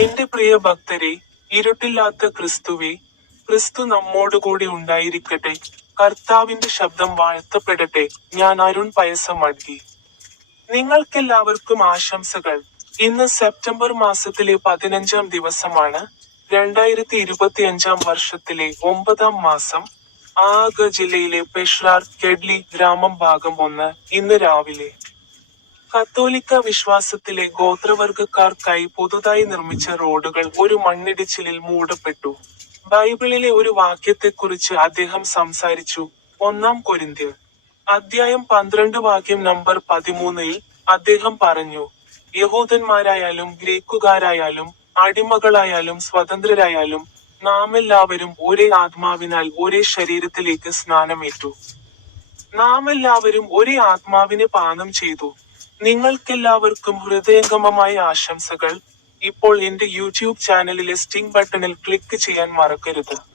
എന്റെ പ്രിയ ഭക്തരെ ഇരുട്ടില്ലാത്ത ക്രിസ്തുവെ ക്രിസ്തു നമ്മോടുകൂടി ഉണ്ടായിരിക്കട്ടെ. കർത്താവിന്റെ ശബ്ദം വാഴ്ത്തപ്പെടട്ടെ. ഞാൻ അരുൺ പയസം പയസമഡ്കി നിങ്ങൾക്കെല്ലാവർക്കും ആശംസകൾ. ഇന്ന് സെപ്റ്റംബർ മാസത്തിലെ പതിനഞ്ചാം ദിവസമാണ്. രണ്ടായിരത്തി ഇരുപത്തി അഞ്ചാം വർഷത്തിലെ ഒമ്പതാം മാസം. ആഗ ജില്ലയിലെ പെഷ്രാർ കെഡ്ലി ഗ്രാമം ഭാഗം ഒന്ന് ഇന്ന് രാവിലെ. കത്തോലിക്ക വിശ്വാസത്തിലെ ഗോത്രവർഗക്കാർക്കായി പുതുതായി നിർമ്മിച്ച റോഡുകൾ ഒരു മണ്ണിടിച്ചിലിൽ മൂടപ്പെട്ടു. ബൈബിളിലെ ഒരു വാക്യത്തെക്കുറിച്ച് അദ്ദേഹം സംസാരിച്ചു. ഒന്നാം കൊരിന്ത്യർ. അദ്ധ്യായം പന്ത്രണ്ട് വാക്യം നമ്പർ പതിമൂന്നിൽ അദ്ദേഹം പറഞ്ഞു യഹൂദന്മാരായാലും ഗ്രീക്കുകാരായാലും അടിമകളായാലും സ്വതന്ത്രരായാലും നാം എല്ലാവരും ഒരേ ആത്മാവിനാൽ ഒരേ ശരീരത്തിലേക്ക് സ്നാനമേറ്റു. നാം എല്ലാവരും ഒരേ ആത്മാവിനെ പാനം ചെയ്തു. നിങ്ങൾക്കെല്ലാവർക്കും ഹൃദയംഗമമായ ആശംസകൾ. ഇപ്പോൾ എന്റെ യൂട്യൂബ് ചാനലിലെ സ്റ്റിംഗ് ബട്ടണിൽ ക്ലിക്ക് ചെയ്യാൻ മറക്കരുത്.